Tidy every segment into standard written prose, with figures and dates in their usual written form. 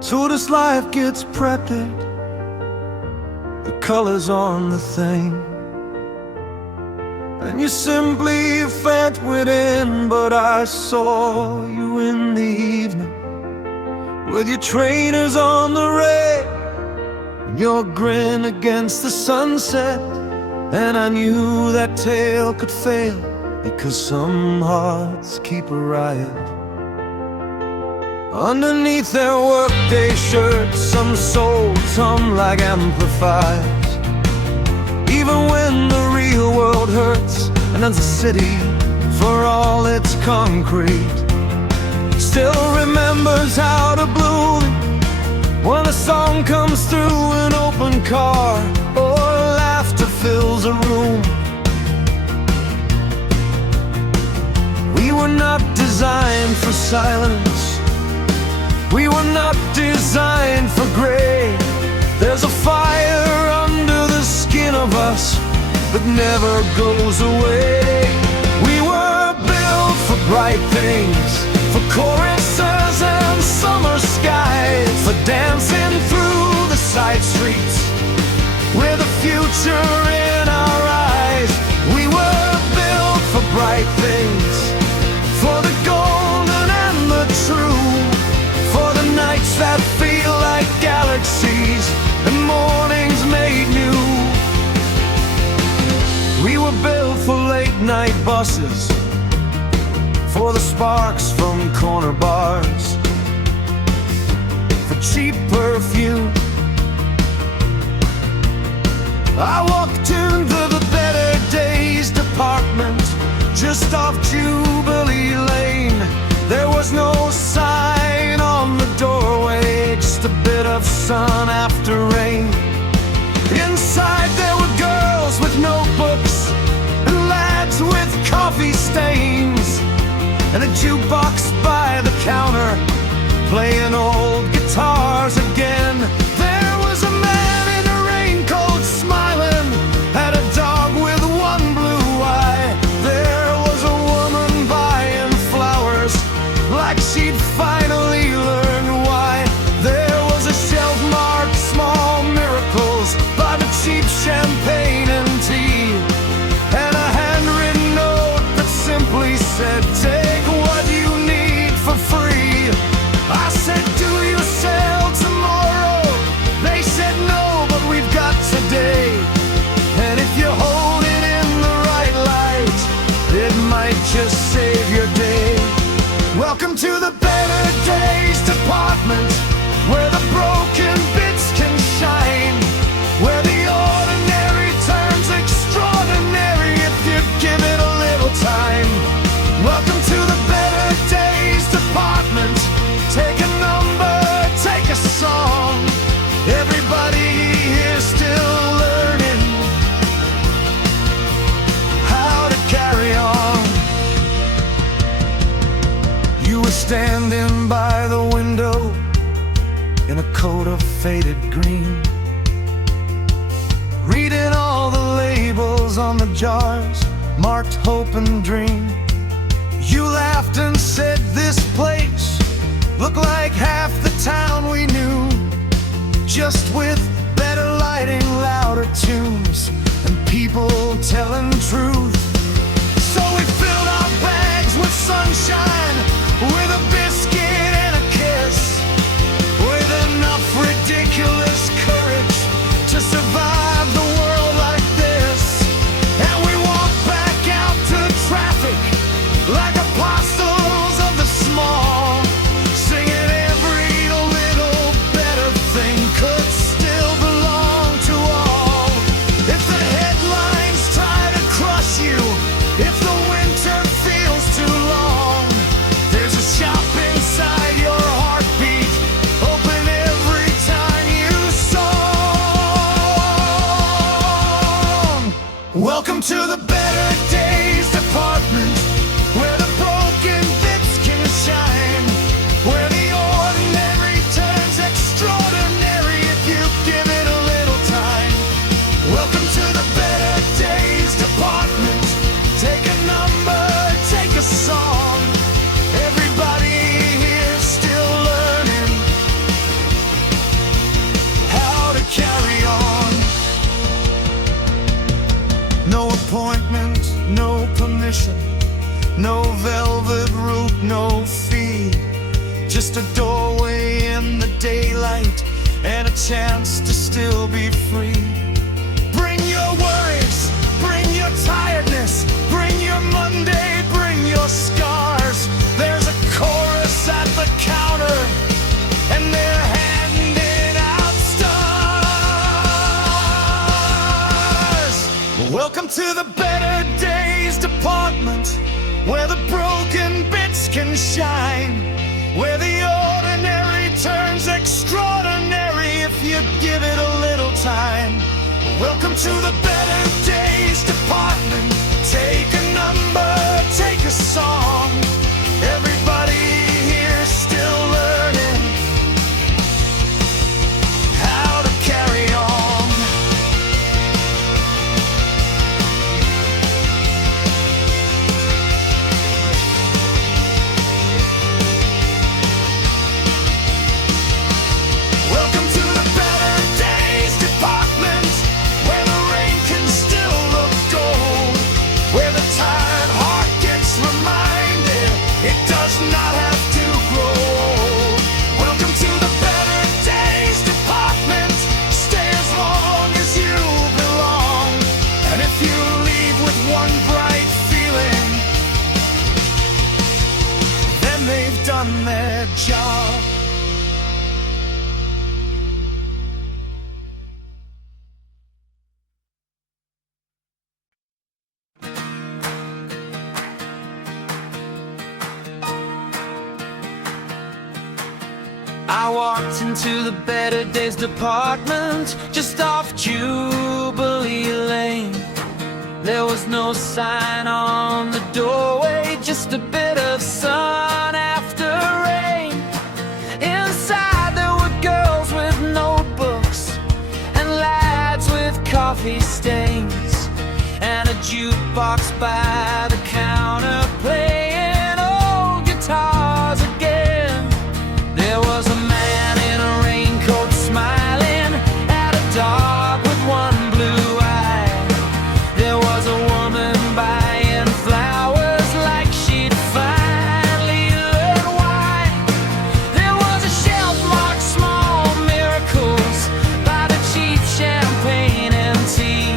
Told us life gets preppy, the colors on the thing, and you simply fed within. But I saw you in the evening with your trainers on the rail, your grin against the sunset, and I knew that tale could fail, because some hearts keep a riot underneath their workday shirts. Some souls hum like amplifiers, even when the real world hurts. And as a city, for all its concrete, still remembers how to bloom when a song comes through an open car, or laughter fills a room. We were not designed for silence, we were not designed for gray. There's a fire under the skin of us that never goes away. We were built for bright things, for choruses and summer skies, for dancing through the side streets with the future in our eyes. We were built for bright things, for the golden and the true, for the nights that feel like galaxies and mornings made new. We were built for late night buses, for the sparks from corner bars, for cheap perfume. I walked into the Better Days department just off Jubilee Lane. There was no sign on the doorway, just a bit of sun after rain. Inside there were girls with notebooks and lads with coffee stains, and a jukebox by the counter playing old guitars again. There was a man in a raincoat smiling at a dog with one blue eye. There was a woman buying flowers like she'd finally learned why. There was a shelf marked small miracles by the cheap champagne and tea, and a handwritten note that simply said, take what you need for free. I said, do you sell tomorrow? They said no, but we've got today, and if you hold it in the right light, it might just save your day. Welcome to the Better Days department, where the broken bits can shine, where the ordinary turns extraordinary if you give it a little time. Welcome to the Better Days department. Take a number, take a song. Everybody here's still learning how to carry on. You were standing by the window in a coat of faded green, reading all the labels on the jars marked hope and dream. You laughed and said this place looked like half the town we knew, just with better lighting, louder tunes, and people telling truth. So we filled our bags with sunshine, with a biscuit and a kiss, with enough ridiculous courage to survive the world like this. And we walked back out to traffic like apostles of the small, singing every little better thing could still belong to all. If the headlines try to crush you, if the winter feels too long, there's a shop inside your heartbeat, open every time you song. Welcome to the Better Days department, where the broken bits can shine, where the ordinary turns extraordinary if you give it a little time. Welcome to the Better Days department. Take a number, take a song. Everybody here's still learning appointment, no permission, no velvet rope, no fee. Just a doorway in the daylight and a chance to still be free. Bring your worries, bring your tiredness, bring your Monday, bring your scars. There's a chorus at the counter and they're handing out stars. Welcome to the Better Days department, where the broken bits can shine, where the ordinary turns extraordinary if you give it a little time. Welcome to the Better Days department. Take a number, take a song. Everybody here still learning how to carry on. Welcome to the Better Days department, where the rain can still look gold, where the tired heart gets reminded it does not have to grow old. Welcome to the Better Days department. Stay as long as you belong, and if you leave with one bright feeling, then they've done their job. I walked into the Better Days department just off Jubilee Lane. There was no sign on the doorway, just a bit of sun after rain. Inside there were girls with notebooks and lads with coffee stains, and a jukebox by the counter playing old guitars again. There was a man in a raincoat smiling at a dog with one blue eye. There was a woman buying flowers like she'd finally learned why. There was a shelf marked Small Miracles by the cheap champagne and tea,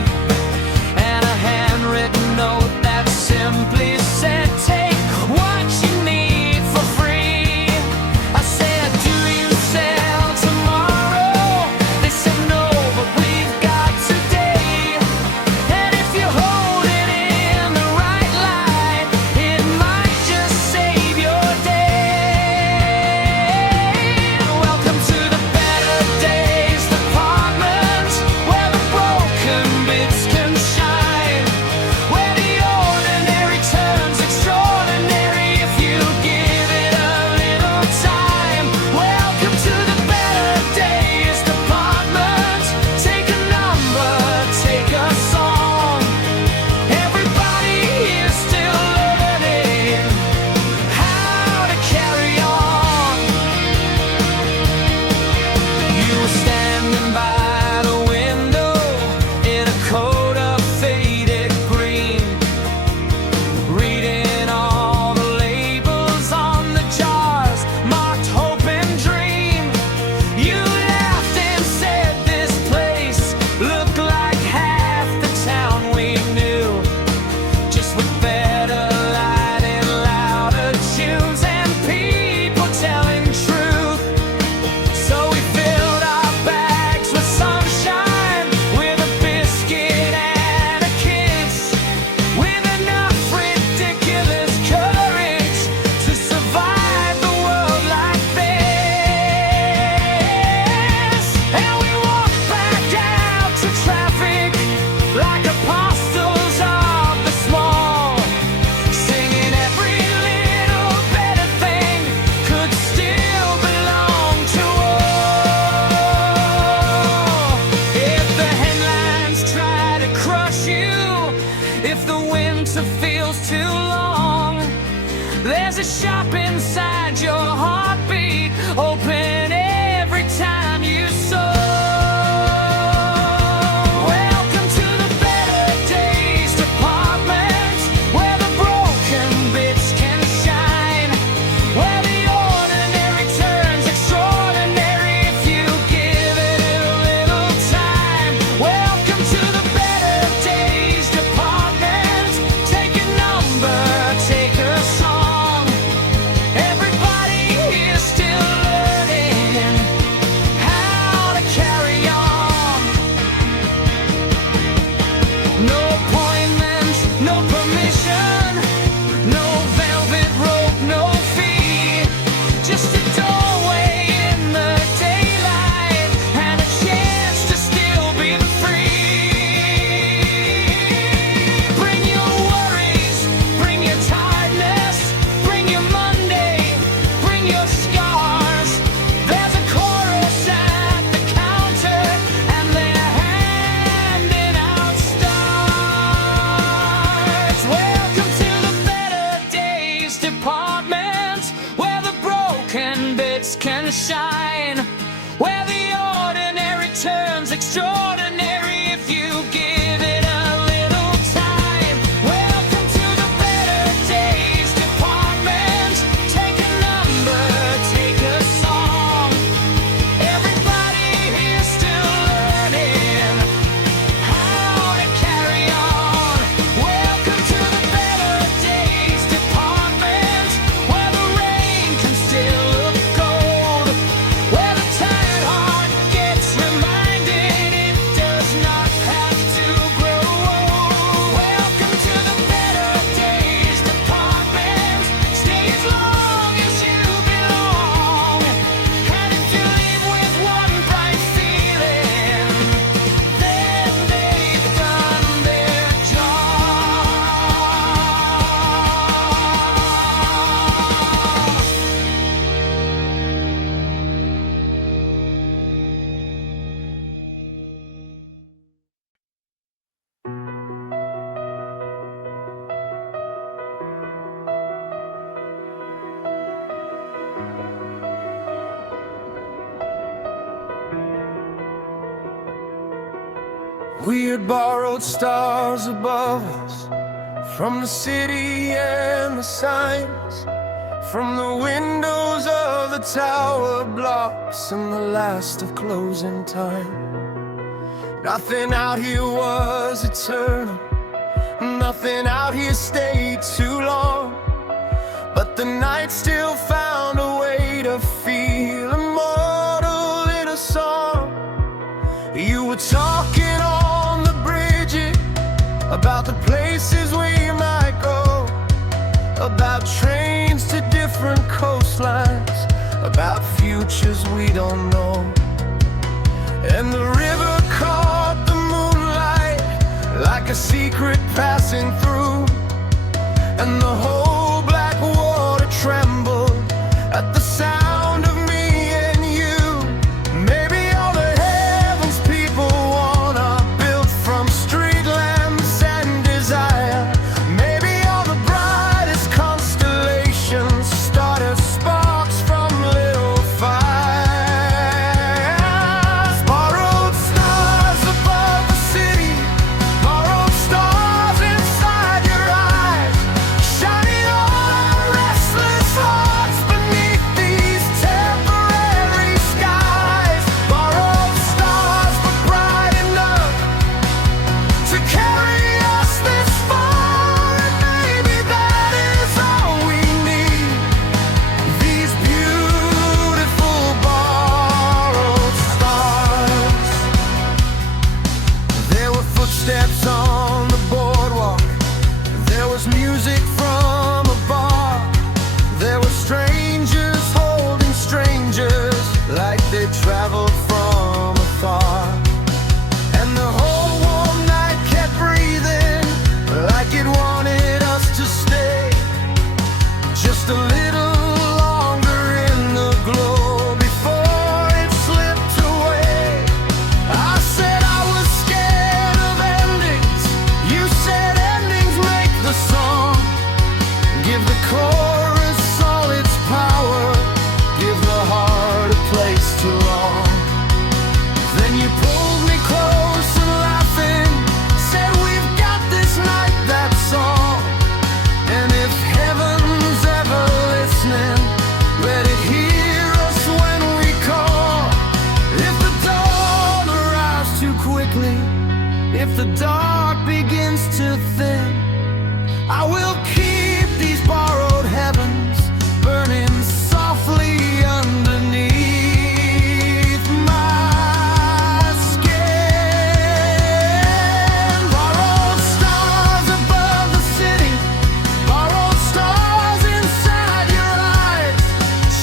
and a handwritten note that simply said, "Take what you need for free." I said, "Do you sell tomorrow?" They said, "No, but we've got today. And if you hold it in the right light, it might just save your day." Welcome to the Better Days department, where the broken bits can shine, where the ordinary turns extraordinary if you give it a little time. Welcome to the Better Days department. Take a number, take a song. Everybody is still learning how to carry on. You were standing by the window in a coat of faded green, reading all the labels on the jars marked hope and dream. You laughed and said this place looked like half the town we knew, just with better light and louder tunes and people telling truth. So we filled our bags with sunshine, with a biscuit and a kiss, with enough ridiculous courage to survive the world like this. And we walked back out to traffic like apostles of the small, singing every little better thing could still belong to all. If the headlines try to crush you, if the winter feels too long, there's a shop inside your heartbeat, open every time you sow. Welcome to the Better Days department. We had borrowed stars above us from the city and the signs, from the windows of the tower blocks and the last of closing time. Nothing out here was eternal, nothing out here stayed too long, but the night still found a way to feel immortal in a song. You were talking on the bridges about the places we might go, about trains to different coastlines, about futures we don't know. And the river caught the moonlight like a secret passing through, and the whole black water trembled at the sound of me and you. Maybe all the heavens people want are built from street lamps and desire. Maybe all the brightest constellations started sparks from little fires. Borrowed stars above the city, borrowed stars inside your eyes, shining on our restless hearts beneath these temporary skies. Borrowed stars but bright enough to carry us this far, and maybe that is all we need. These beautiful borrowed stars. There were footsteps on the boardwalk, there was music from a bar, there were strangers holding strangers like they traveled from afar. And the whole warm night kept breathing like it wanted us to stay just a little longer in the glow before it slipped away. I said I was scared of endings, you said endings make the song. Give the chorus all its power, give the heart a place to long. Then you pulled me close and laughing said, we've got this night, that's all. And if heaven's ever listening, let it hear us when we call. If the dawn arrives too quickly, if the dark begins to thin, I will keep these borrowed heavens burning softly underneath my skin. Borrowed stars above the city, borrowed stars inside your eyes,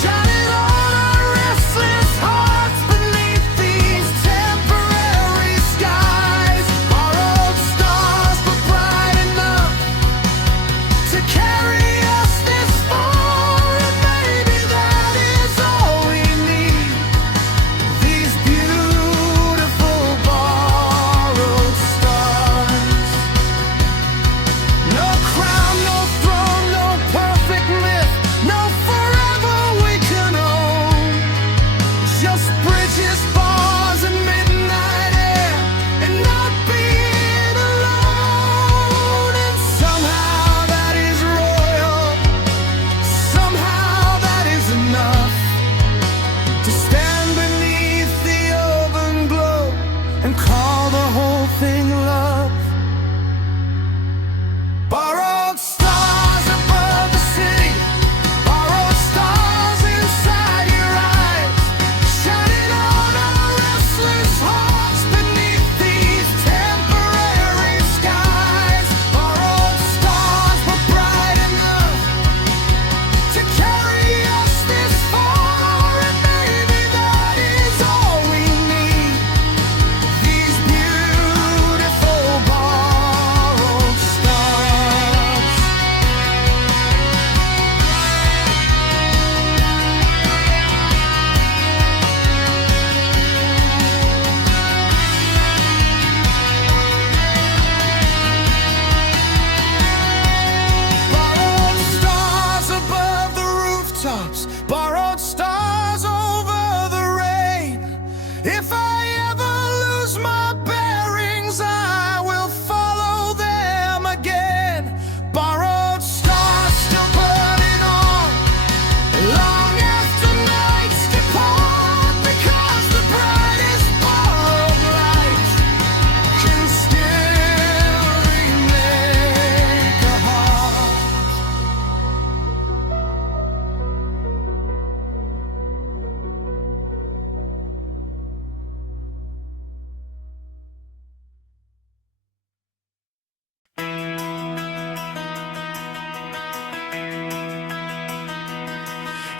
shining on our restless hearts beneath these temporary skies. Borrowed stars but bright enough to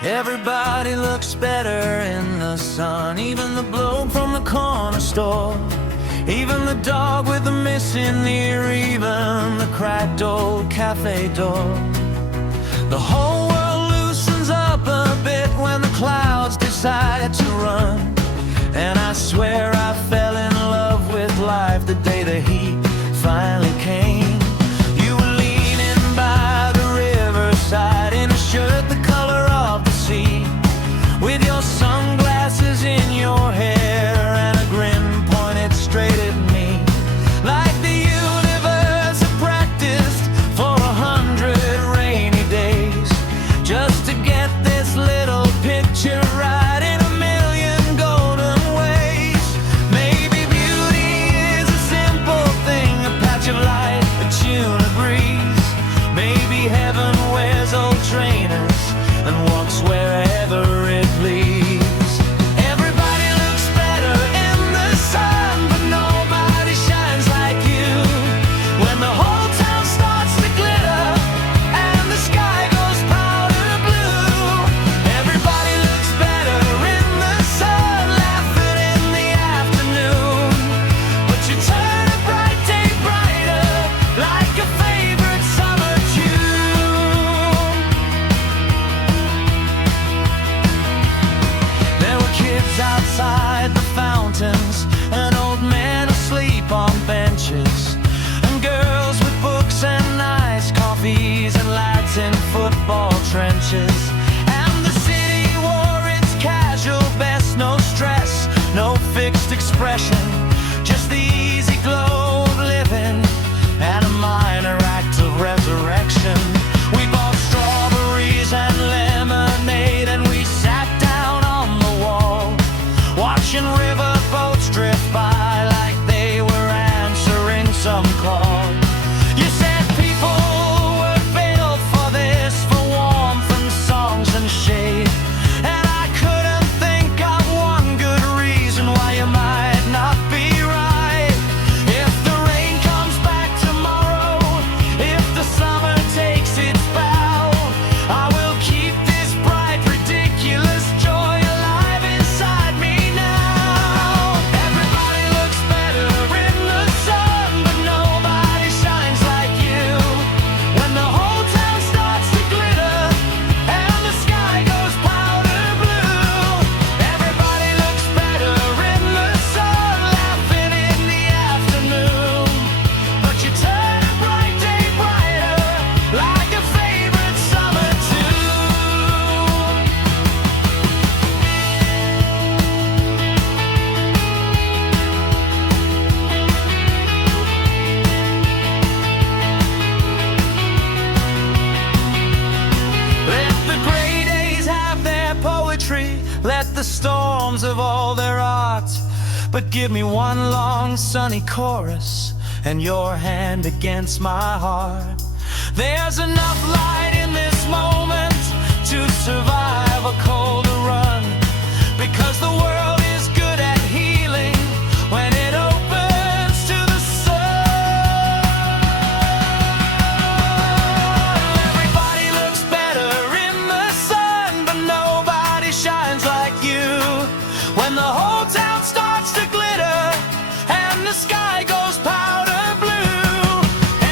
Everybody looks better in the sun, even the bloke from the corner store, even the dog with the missing ear, even the cracked old cafe door. The whole world loosens up a bit when the clouds decide to run. And I swear I fell in love with life the day the heat finally came. You were leaning by the riverside in a shirt the color of the sea, with your sunglasses in your hair and a grin pointed straight at me, like the universe had practiced for 100 rainy days just to get this little picture right in a million golden ways. Maybe beauty is a simple thing, a patch of light, a tune, a breeze. Maybe heaven wears old trainers and walks wherever it please. Everybody looks better in the sun, but nobody shines like you. When the whole town starts to glitter and the sky goes powder blue, everybody looks better in the sun, laughing in the afternoon. But you turn a bright day brighter, like a favorite summer tune. There were kids outside the fountains, an old man asleep on benches, and girls with books and nice coffees, and lads in football trenches. And the city wore its casual best, no stress, no fixed expression, just the easy glow of living and a minor act of resurrection. We bought strawberries and lemonade, and we sat down on the wall, watching river boats drift by like they were answering some call. You said people were built for this, for warmth and songs and shade, and I couldn't think of one good reason why you might not be right. If the rain comes back tomorrow, if the summer takes its bow, I will keep this bright, ridiculous joy alive inside me now. Everybody looks better in the sun, but nobody shines like you. When the whole town starts to glitter and the sky goes powder blue, everybody looks better in the sun, laughing in the afternoon. But you turn a bright day brighter, like a favorite summer tune. Let the gray days have their poetry, let the storms of all their art, but give me one long sunny chorus and your hand against my heart. There's enough light in this moment to survive a colder run, because the world is good at healing when it opens to the sun. Everybody looks better in the sun, but nobody shines like you. When the whole town starts to glitter and the sky goes powder blue,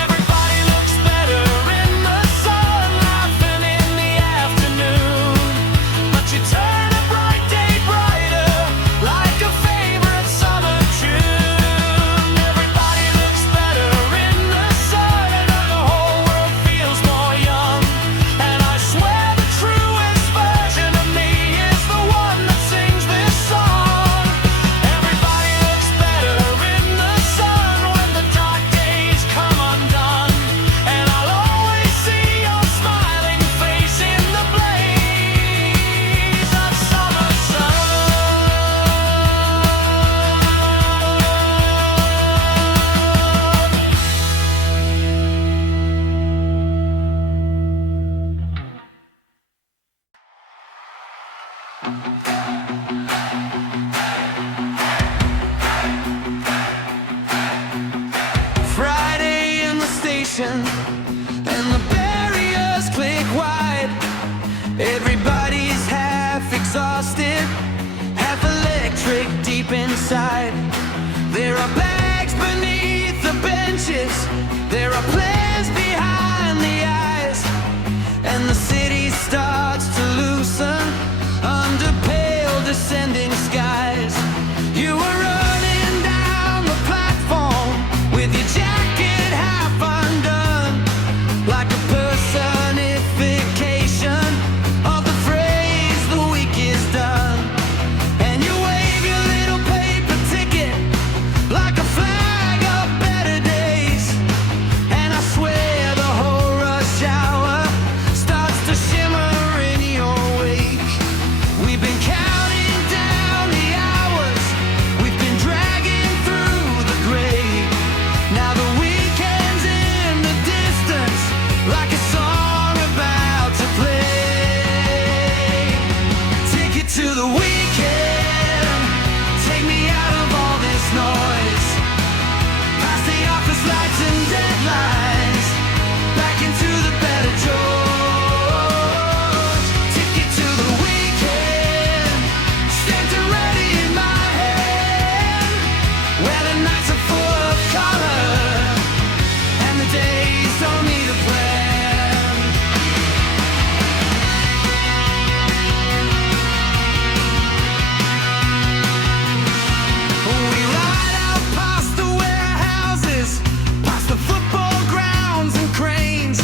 everybody looks better in the sun, laughing in the afternoon. But you turn a bright day brighter, like a favorite summer tune. Everybody looks better in the sun, and the whole world feels more young. And I swear the truest version of me is the one that sings this song. Everybody looks better in the sun when the dark days come undone, and I'll always see your smiling face in the blaze of summer sun. Friday in the station, and the barriers click wide. Everybody's deep inside. There are bags beneath the benches, there are plans behind the eyes, and the city starts to loosen under pale descending skies. You were running down the platform with your jacket half undone, like a personification of the phrase the week is done. And you wave your little paper ticket like a flag of better days. And I swear the whole rush hour starts to shimmer in your wake. We've been counting down the hours, we've been dragging through the gray. Now the weekend's in the distance, like a song about to play. Ticket to the weekend, take me out of all this noise, past the office lights and deadlines, back into the better joys. Ticket to the weekend, stamped and ready in my hand, where the nights are full of color and the days don't need a plan. We ride out past the warehouses, past the football grounds and cranes,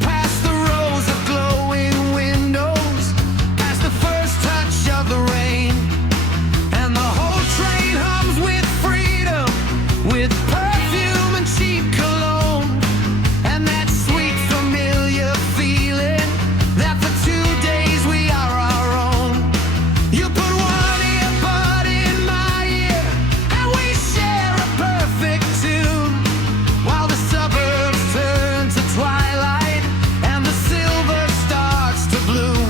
past the rows of glowing windows, past the first touch of the rain. And the whole train hums with freedom, with perfume and cheap cologne, and that sweet familiar feeling that for 2 days we are our own. You put one earbud in my ear and we share a perfect tune, while the suburbs turn to twilight and the silver starts to bloom.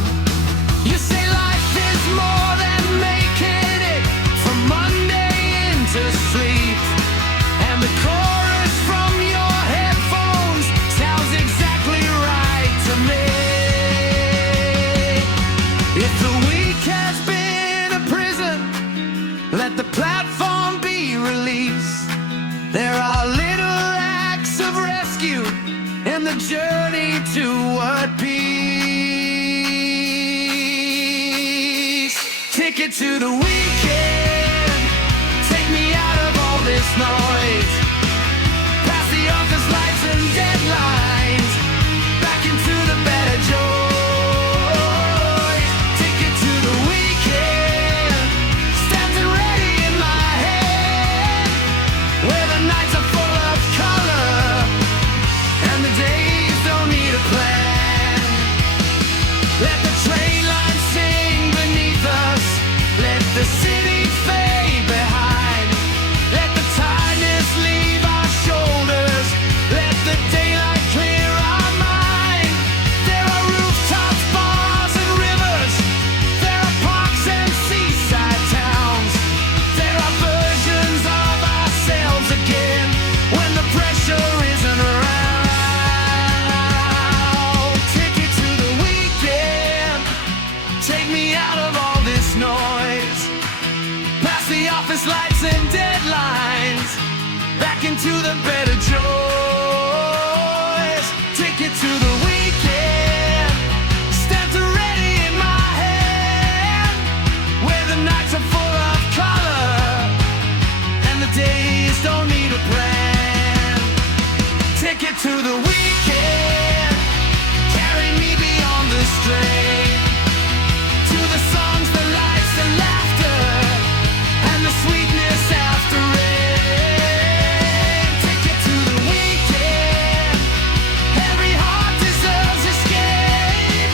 You say life is more than making it from Monday into sleep, and the chorus from your headphones sounds exactly right to me. If the week has been a prison, let the platform be released. There are little acts of rescue in the journey toward peace. Ticket to the weekend, take me out of all this noise, past the office lights and deadlines, back into the better joys. Ticket to the weekend, stamped and ready in my hand, where the nights are full of color and the days don't need a plan. Let the train line sing beneath us, let the city fade behind, let the tiredness leave our shoulders, let the daylight clear our mind. There are rooftops, bars and rivers, there are parks and seaside towns, there are versions of ourselves again when the pressure isn't around. Ticket to the weekend, take me out of all this noise, past the office lights and deadlines, back into the better joys. Ticket to the weekend, stamped and ready in my hand, where the nights are full of color and the days don't need a plan. Ticket to the weekend, carry me beyond the strain, to the songs, the lights, the laughter, and the sweetness after rain. Ticket to the weekend, every heart deserves escape,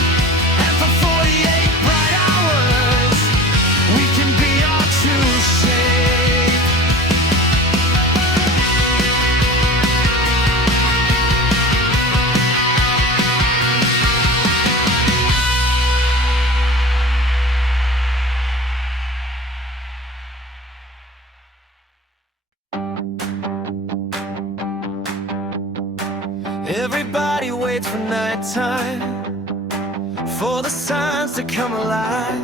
and for 48 bright hours we can be our true shape. Everybody waits for nighttime, for the signs to come alive.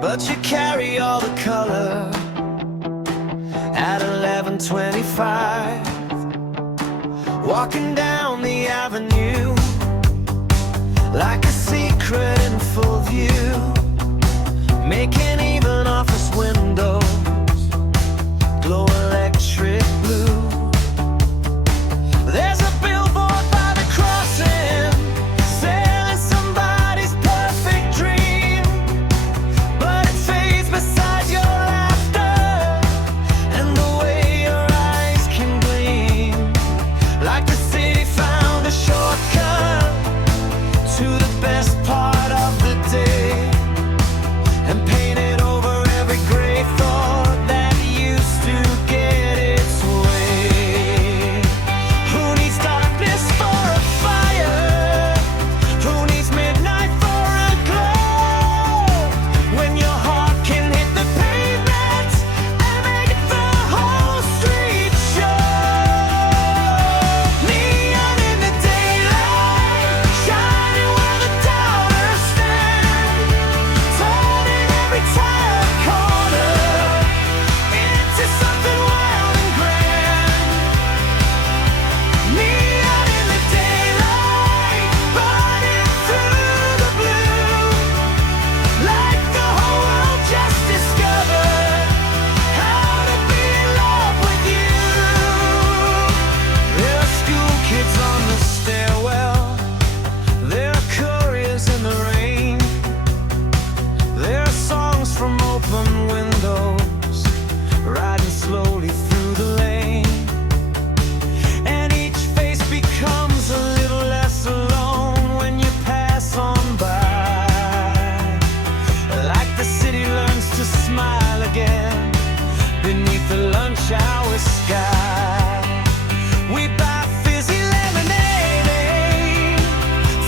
but you carry all the color. At 11:25, walking down the avenue like a secret in full view, making even office windows glow electric blue. There's a billboard by the crossing selling somebody's perfect dream, but it fades beside your laughter and the way your eyes can gleam, like the city found a shortcut to the best part of the day and painted over every gray thought that used to get its way. Who needs darkness for a fire? Who needs midnight for a glow? When your heart can hit the pavement and make the whole street show. Neon in the daylight, shining where the doubters stand, turning every tired corner into something wild and grand. Neon in the daylight, burning through the blue, like the whole world just discovered how to be in love with you. There are school kids on the stairwell, there are couriers in the rain, there are songs from open windows riding slowly through the lane, and each face becomes a little less alone when you pass on by, like the city learns to smile again beneath the lunch hour sky. We buy fizzy lemonade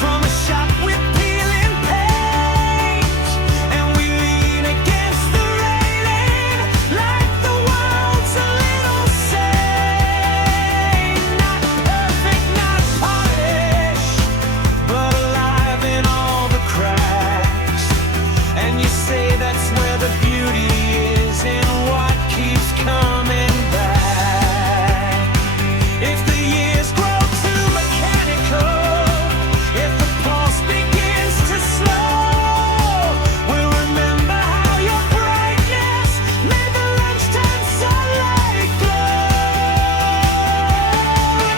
from a shop with peeling paint, and we lean against the railing like the world's a little sane. Not perfect, not polished, but alive in all the cracks. And you say that's where the beauty is, in what keeps coming back. If the years grow too mechanical, if the pulse begins to slow, we'll remember how your brightness made the lunchtime sunlight glow.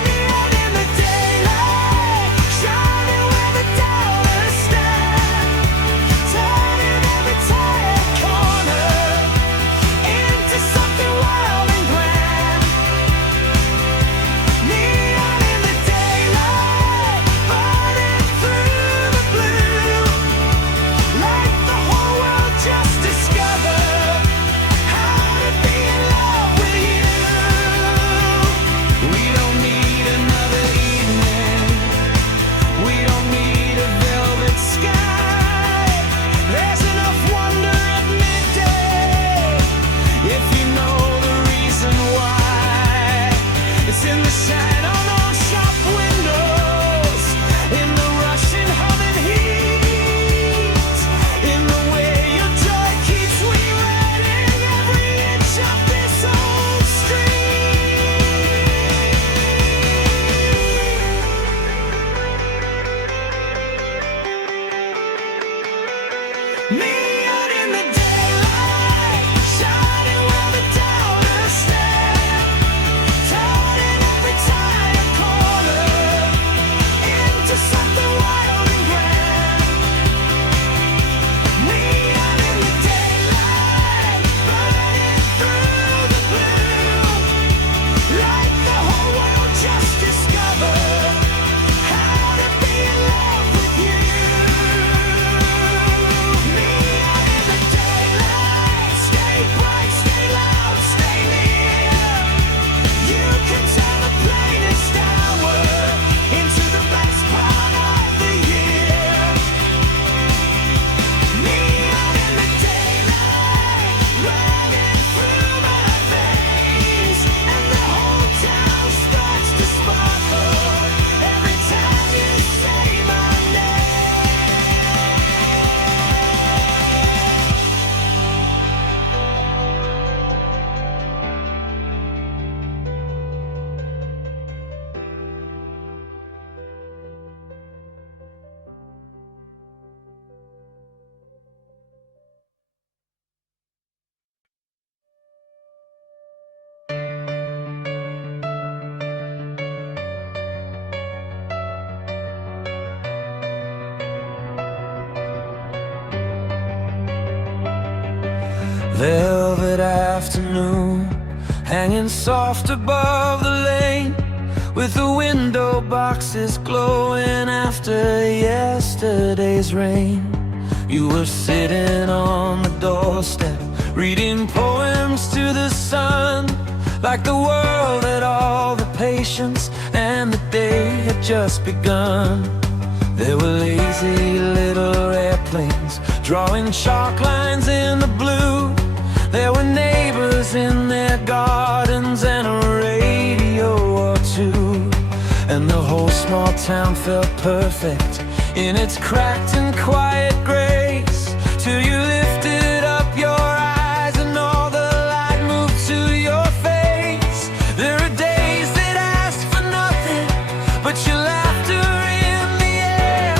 Neon in the daylight, shining where the doubters stand, turning every tired corner into something wild and grand. Neon in the daylight, burning through the blue, like the whole world just discovered how to be in love with you. We don't need another evening, we don't need a velvet sky. There's enough wonder at midday if you know the reason why. It's in the shine on those shop windows, in the rushing humming heat, in the way your joy keeps rewriting every inch of this old street. Neon in the daylight, shining where the doubters stand, turning every time velvet afternoon, hanging soft above the lane, with the window boxes glowing after yesterday's rain. You were sitting on the doorstep, reading poems to the sun, like the world had all the patience and the day had just begun. There were lazy little airplanes drawing chalk lines in the blue. There were neighbors in their gardens and a radio or two. And the whole small town felt perfect in its cracked and quiet grace, till you lifted up your eyes and all the light moved to your face. There are days that ask for nothing but your laughter in the air,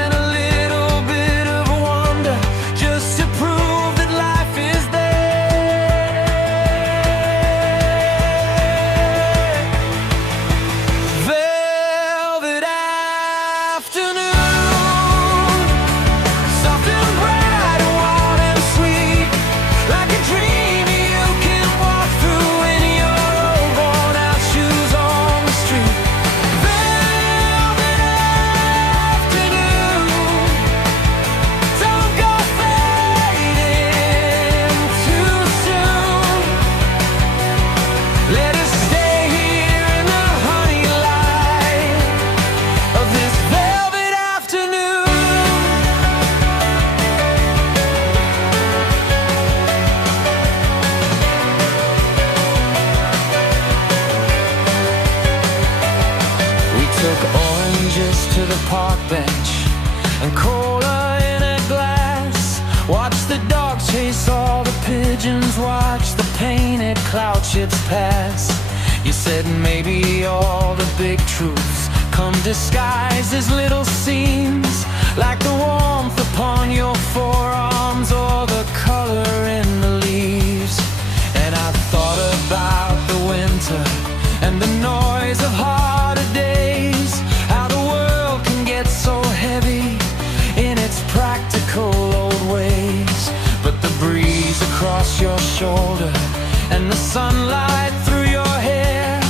and a little bit of wonder just to prove that life is there. Velvet afternoon, soft and bright and warm and sweet, like a dream you can walk through in your old worn out shoes on the street. Velvet afternoon, don't go fading too soon. Let us stay here in the honey light of this velvet afternoon. We took oranges to the park bench and cola in a glass. Watched the dogs chase all the pigeons, watch the painted cloud ships pass. You said maybe all the big truths come disguised as little seams, like the warmth upon your forearms or the color in the leaves. And I thought about the winter and the noise of harder days, how the world can get so heavy in its practical old ways. But the breeze across your shoulder and the sunlight through your hair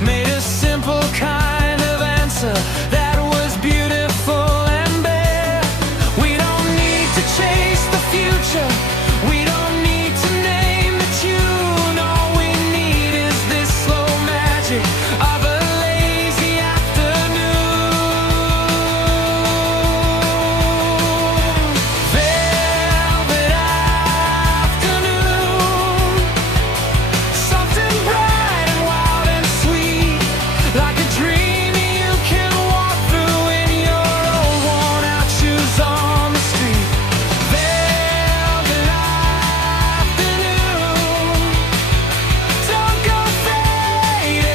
made a simple kind of answer that was beautiful and bare. We don't need to chase the future, we don't need to name the tune. All we need is this slow magic of a lazy afternoon. Velvet afternoon, soft and bright and wild and sweet, like a dream you can walk through in your old worn out shoes on the street. Velvet afternoon, don't go fading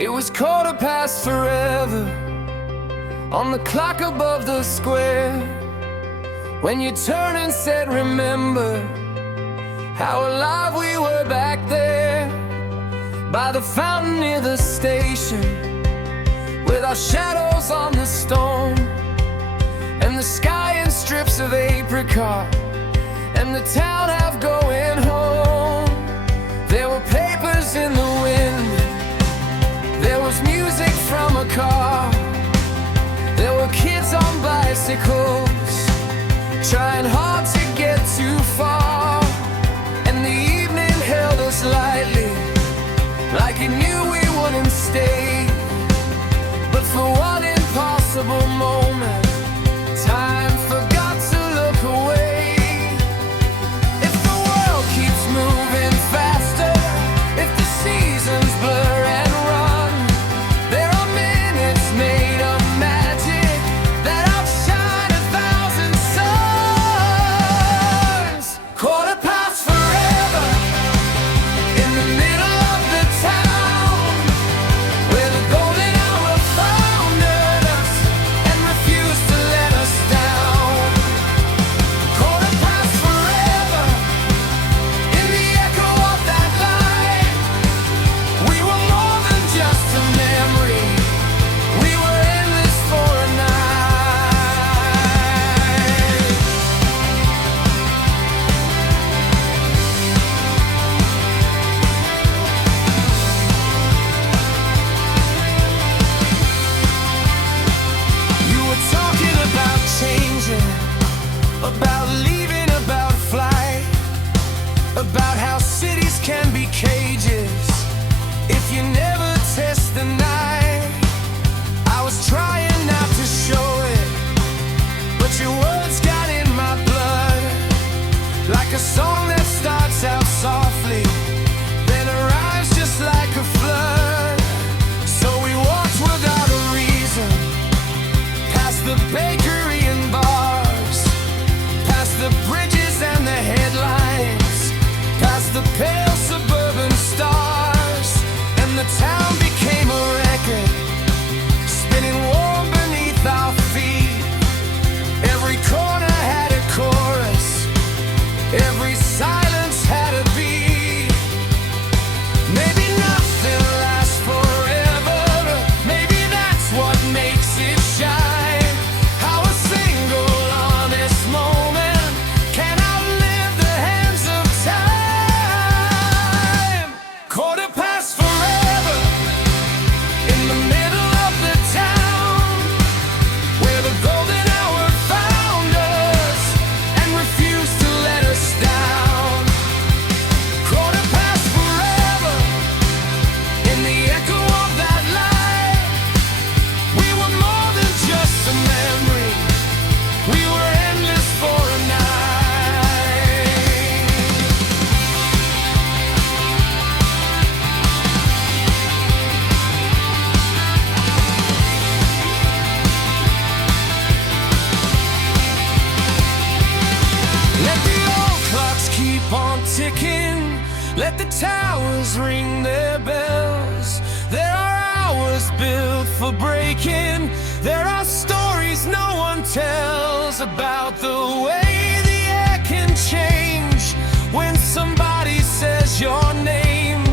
It was 4:15 forever on the clock above the square, when you turned and said, remember how alive we were back there, by the fountain near the station, with our shadows on the stone, and the sky in strips of apricot, and the town half going home. There were papers in the wind, there was music from a car, there were kids on bicycles trying hard to get too far, and the evening held us lightly, like it knew we wouldn't stay. But for one impossible moment, time forgot to look away. If the world keeps moving faster, if the seasons blur and run, there are minutes made of magic that outshine 1,000 suns. 4:15 forever in the middle of the town, where the golden hour founded us and refused to let us down. 4:15 forever in the echo of that line. We were more than just a memory, we were endless for a night. You were talking about changing, about leaving, about flight, about how cities can be cages if you never test the night. I was trying not to show it, but your words got in my blood, like a song that starts out softly, then arrives just like a flood. So we walked without a reason, past the bakery and bars, past the bridges and the headlines, past the pale suburban stars, and the town became a record, spinning warm beneath our feet. Every corner had a chorus, every silence had a beat. Maybe nothing lasts forever, maybe that's what makes it shine. How a single honest moment can outlive the hands of time. 4:15 forever in the middle of the town, where the golden hour found us and refused to let us down. 4:15 forever in the echo of that light. We were more than just a memory, we were endless for a night. Let the old clocks keep on ticking, let the towers ring their bells. There are hours built for breaking, there are stories no one tells about the way the air can change when somebody says your name,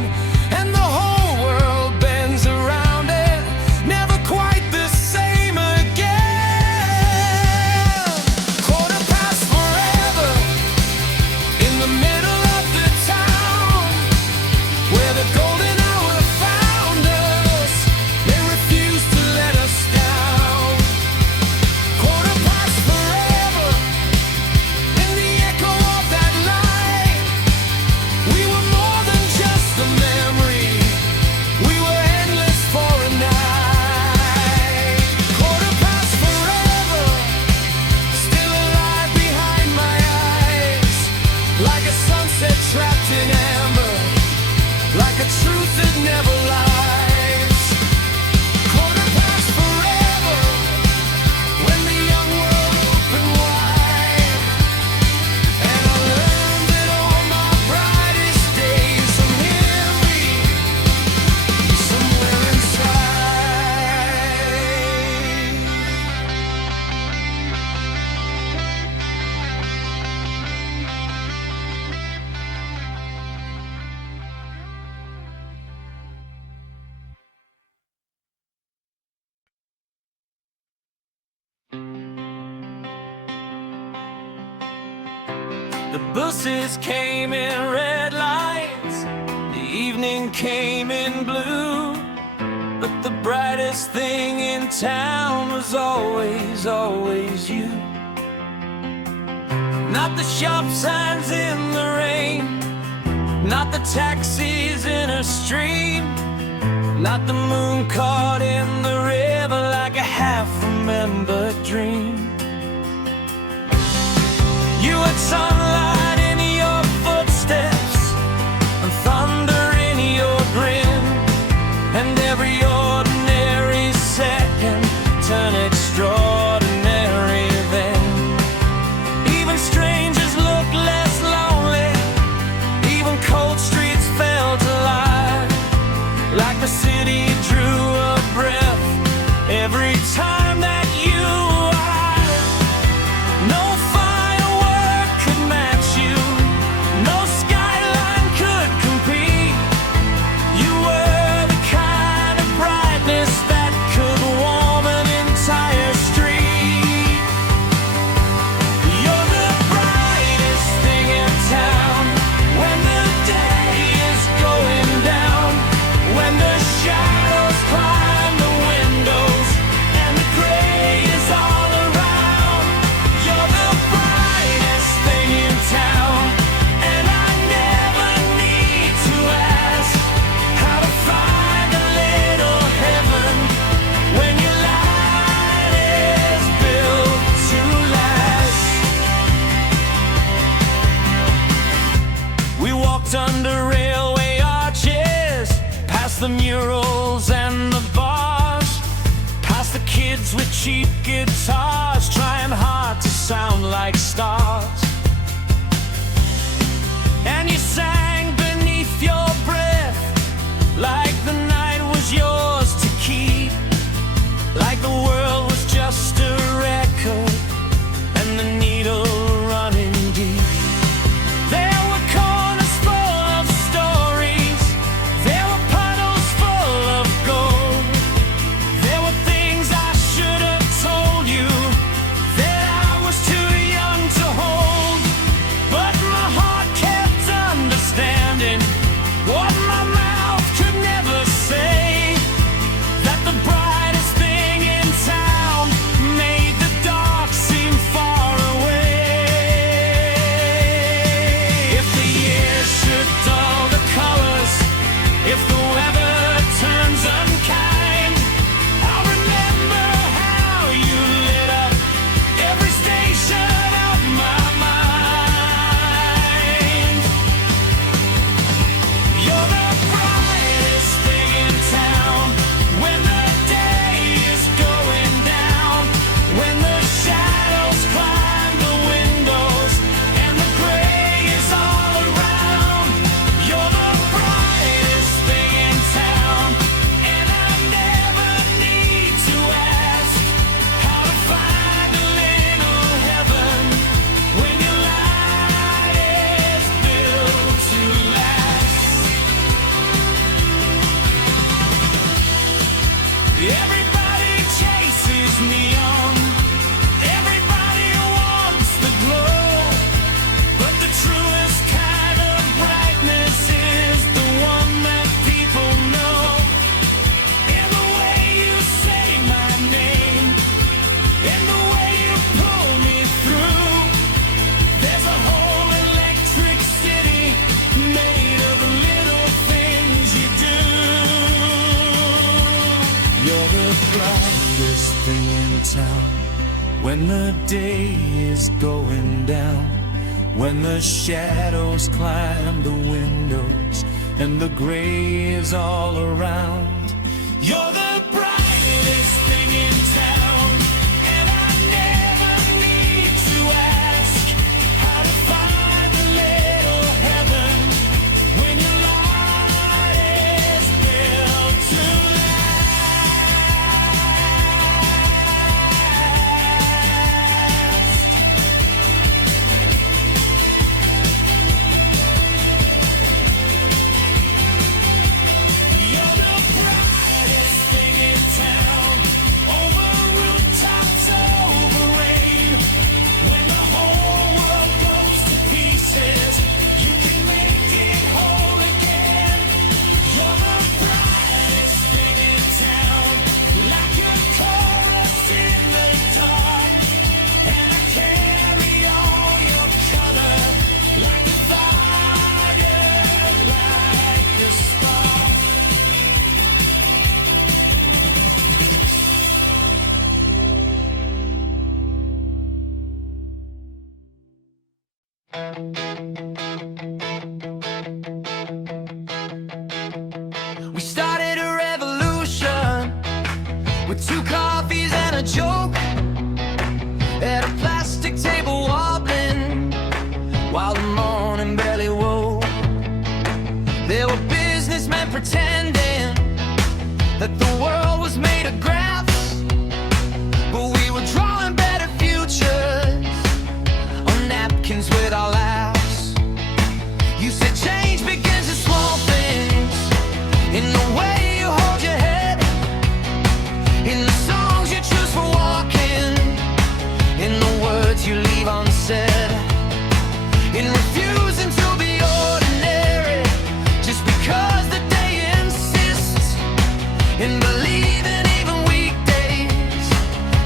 and the whole world bends around it, never quite the same again. 4:15 forever in the middle of the town, where the golden hour found us, they refused to let us down. 4:15 forever in the echo of that light. We were more than The buses came in red lights, the evening came in blue, but the brightest thing in town was always, always you. Not the shop signs in the rain, not the taxis in a stream, not the moon caught in the river like a half-remembered dream. You had sunlight in your footsteps and thunder in your grin, and every ordinary second turned extraordinary then. Even strangers looked less lonely, even cold streets felt alive, like the city drew a breath every time that you arrived. No firework could match you, no skyline could compete. You were the kind of brightness that could warm an entire street. You're the brightest thing in town when the day is going down, when the shadows climb the windows and the gray is all around. You're the brightest thing in town, and I never need to ask how to find a little heaven when your light is built to last. We walked under railway arches, past the murals and the bars, past the kids with cheap guitars trying hard to sound like stars. And you sang beneath your breath like the night was yours to keep, like the world was just a record and the needle running deep. There were corners full of stories, there were puddles full of gold, there were things I should have told you that I was too young to hold, but my heart kept understanding what my mouth could never say, that the brightest thing in town made the dark seem far away. If the years should dull the colors, if the weather turns unkind, I'll remember how you lit up every station of my mind. You're the brightest thing in town when the day is going down, when the shadows climb the windows and the gray is all around. You're the brightest thing in town, and I never need to ask how to find a little heaven when your light is built to last. Everybody chases neon, everybody wants the glow, but the truest kind of brightness is the one that people know. In the way you say my name, in the way you pull me through, there's a whole electric city made of little things you do. You're the brightest thing in town when the day is going down, when the shadows climb the windows and the gray is all around. You're the brightest thing in town, and I never need to ask how to find a little heaven when your light is built to last. You're the brightest thing in town, over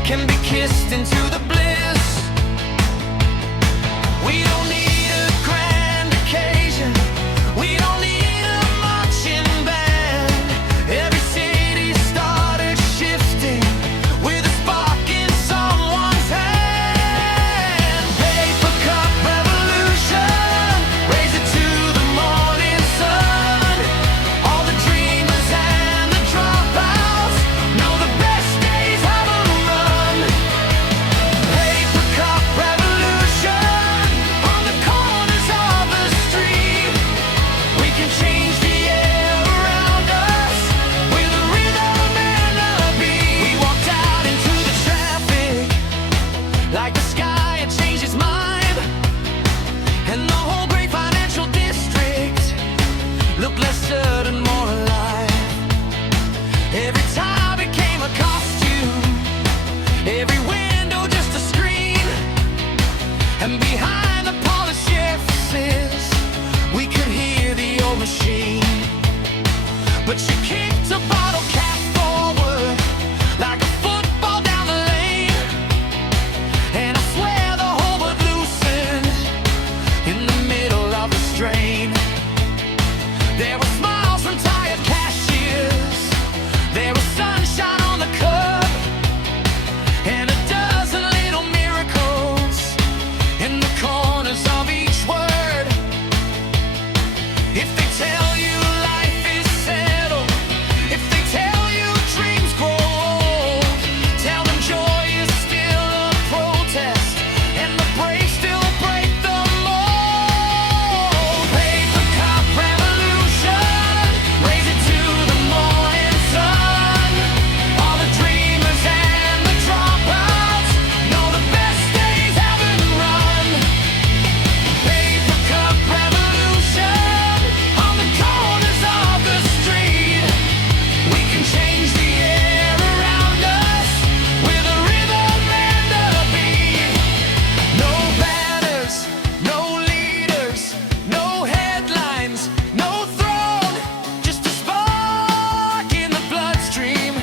can be kissed into the bliss. We don't need a grand occasion. We don't need a marching band. Every city started shifting with a spark in someone's hand. Paper cup revolution, raise it to the morning sun. All the dreamers and the dropouts know the best days haven't run. Paper cup revolution on the corners of the street. We can change the air around us with a rhythm and a beat. We walked out into the traffic like the sky had changed its mind, and the whole great financial district looked less certain, more alive. Every tile became a costume, every window just a screen, and behind the polished surfaces we could hear the old machine. But you kicked a bottle cap forward like a football down the lane, and I swear the whole world loosened in the middle of the strain. There were smiles from tired cashiers, there was sunshine on the curb, and a dozen little miracles in the corners of each word. If they tell you life is settled, if they tell you dreams grow old, tell them joy is still a protest and the brave still break the mold. Paper cup revolution, raise it to the morning sun. All the dreamers and the dropouts know the best days haven't run. Paper cup revolution on the corners of the street. We can change the air around us with a rhythm and a beat. No banners, no leaders, no headlines, no throne, just a spark in the bloodstream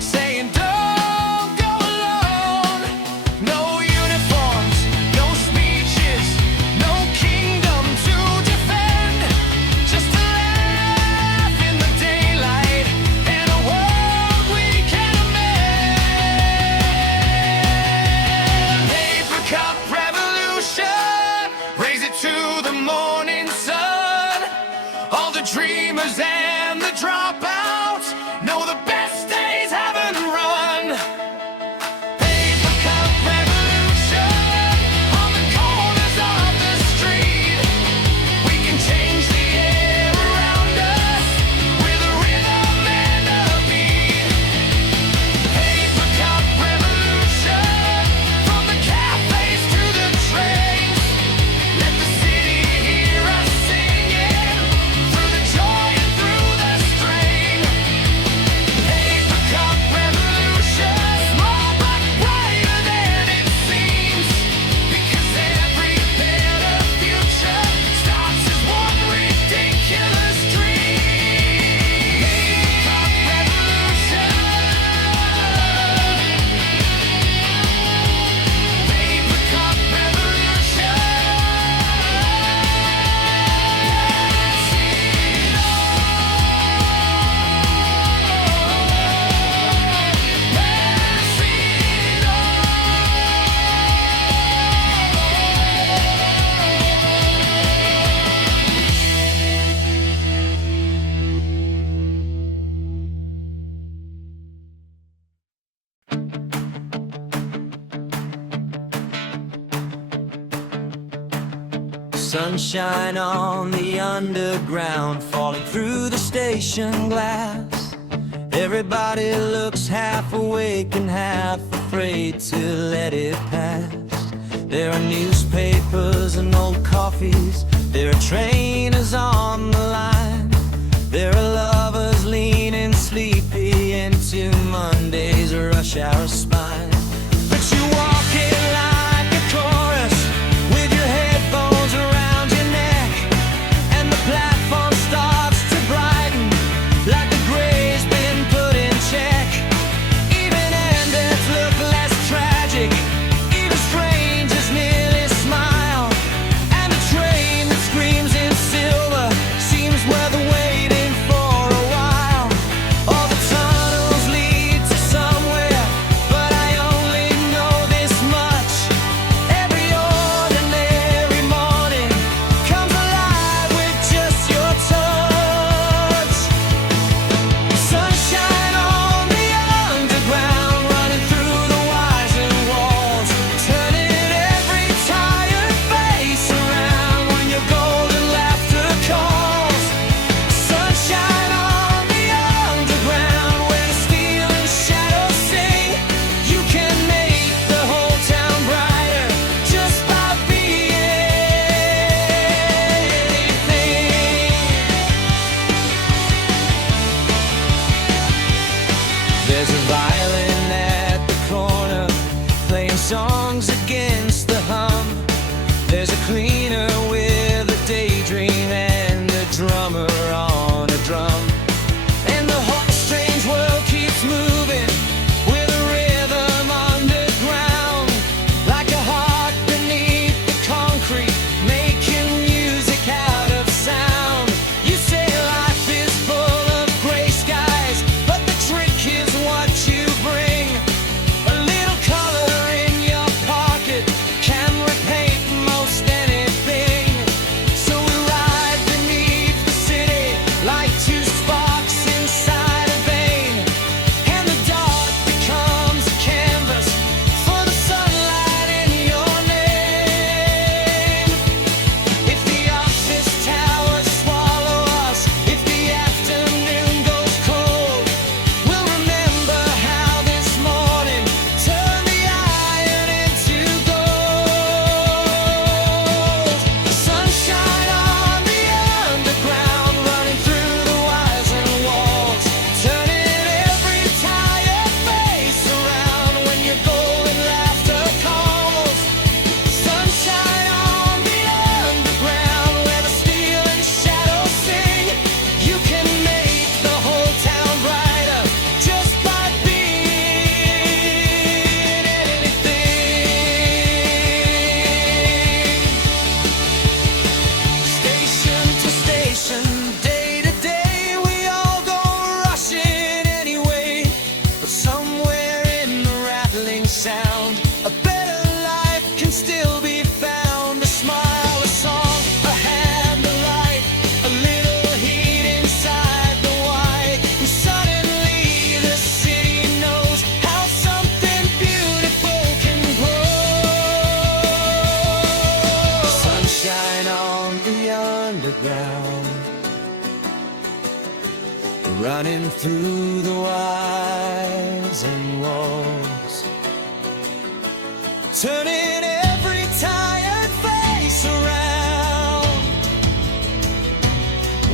saying don't go alone. No uniforms, no speeches, no kingdom to defend, just a laugh in the daylight and a world we can amend. Paper cup revolution, raise it to the morning sun. All the dreamers and the dropouts know the best days haven't run. Paper cup revolution on the corners of the street. We can change the air around us with a rhythm and a beat. Paper cup revolution from the cafes to the trains. Let the city hear us singing through the joy and through the strain. Paper cup revolution, small but brighter than it seems, because every better future starts as one ridiculous dream. Paper cup revolution. Paper cup revolution. Sunshine on the underground, falling through the station glass. Everybody looks half awake and half afraid to let it pass. There are newspapers and old coffees, there are trainers on the line, there are lovers leaning sleepy into Monday's rush hour spine. But you walk in like a chorus with your headphones around your neck, and the platform starts to brighten like the gray's been put in check. Even endings look less tragic. running through the wires and walls, turning every tired face around.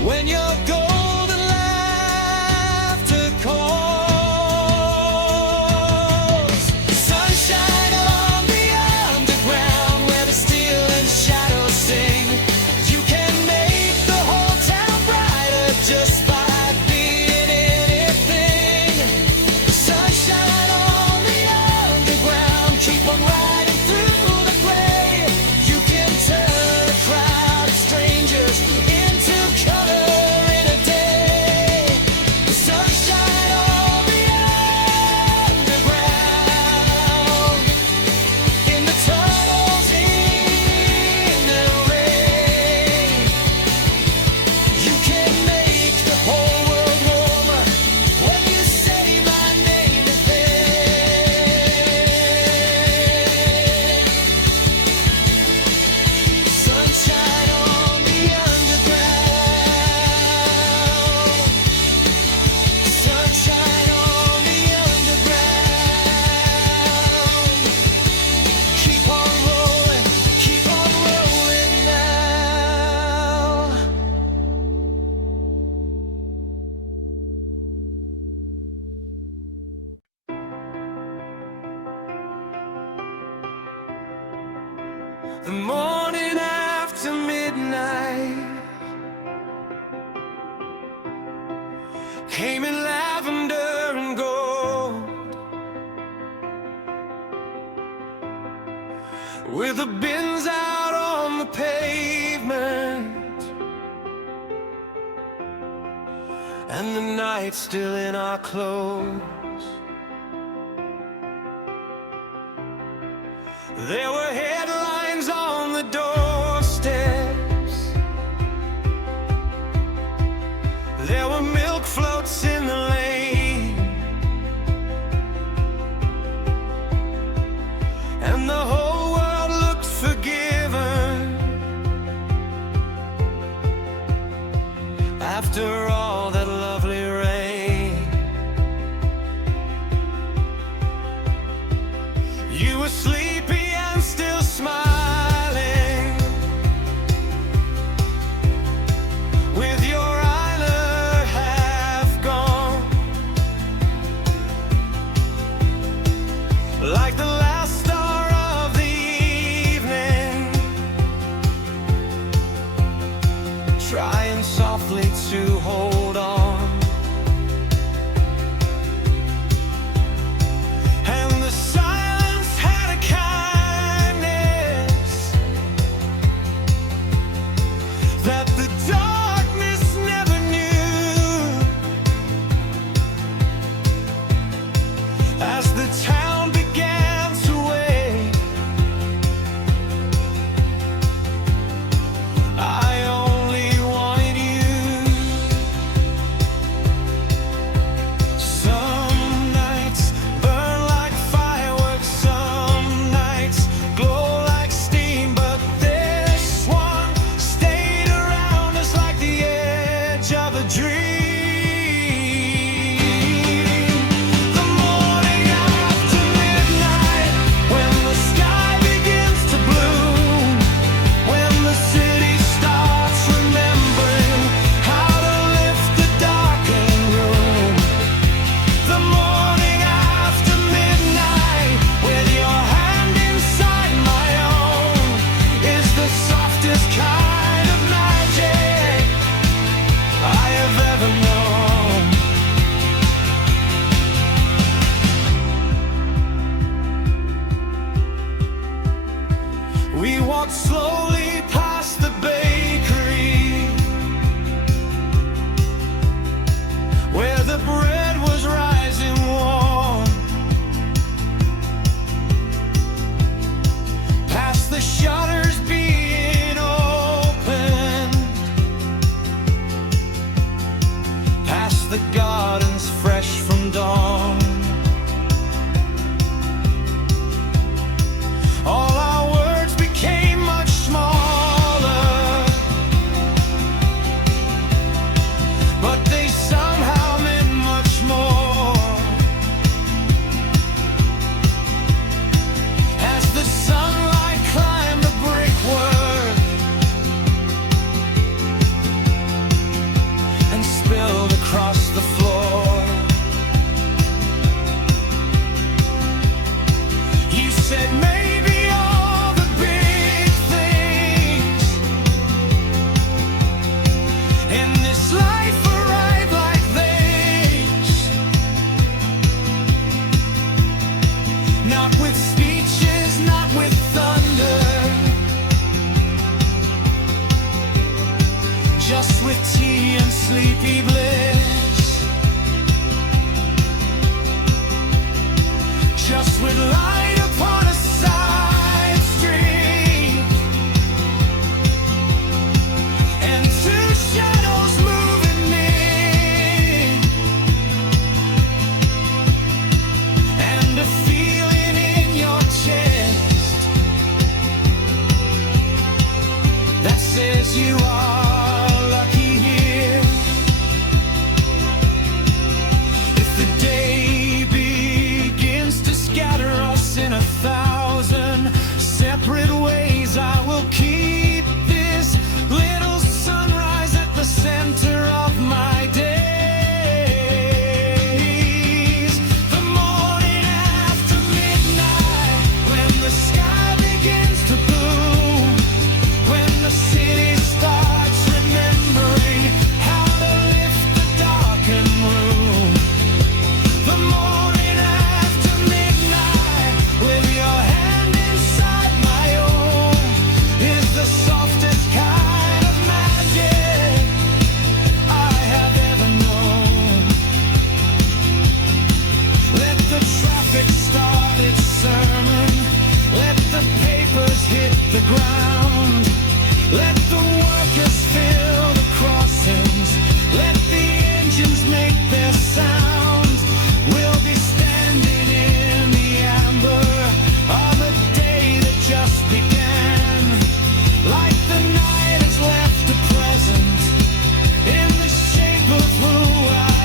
When your golden laughter calls, sunshine on the underground where the steel and shadows sing. You can make the whole town brighter just by being anything. Sunshine on the underground, keep on riding through the gray. You can turn a crowd of strangers into color in a day. Sunshine on the underground, in the tunnels, in the rain. You can make the whole world warmer when you say my name is there. Sunshine on the underground. Sunshine on the underground. Keep on rolling now. The morning after midnight came in lavender and gold, with the bins out on the pavement and the night still in our clothes. There were headlines on the doorsteps, there were milk floats in the lane, and the whole world looked forgiven after all that lovely rain. You were sleepy and still smiling, with your eyeliner half gone, like the last star of the evening, trying softly to hold on. And the silence had a kindness that the darkness never knew. As the town began to wake, I only wanted you. Some nights burn like fireworks, some nights glow like steam, but this one stayed around us like the edge of a dream. The morning after midnight, when the sky begins to bloom, when the city starts remembering how to lift the darkened room. The morning after midnight, with your hand inside my own, is the softest kind of magic I have ever known. We walked slowly past the bakery, where the bread was rising warm, past the shutters being opened, past the gardens fresh from dawn. All our words became much smaller Not with speeches, not with thunder, just with tea and sleepy bliss, just with light upon a side street, and two shadows moving me, and a feeling in your chest that says you are lucky here. If the day begins to scatter us in 1,000 separate ways, I will keep this little sunrise at the center of my days. The morning after midnight, when the sky begins to bloom, when the city starts remembering how to lift the darkened room. The morning after midnight, with your hand inside my own, is the softest kind of magic I have ever known. Let the traffic start its sermon, let the papers hit the ground, let the workers fill the crossings, let the engines make their sound. We'll be standing in the amber of a day that just began, like the night has left a present in the shape of who I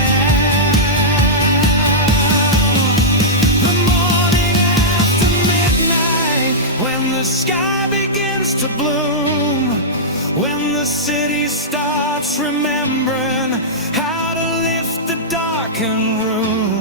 am. The morning after midnight, when the sky begins to bloom, when the city starts remembering how to lift the darkened room.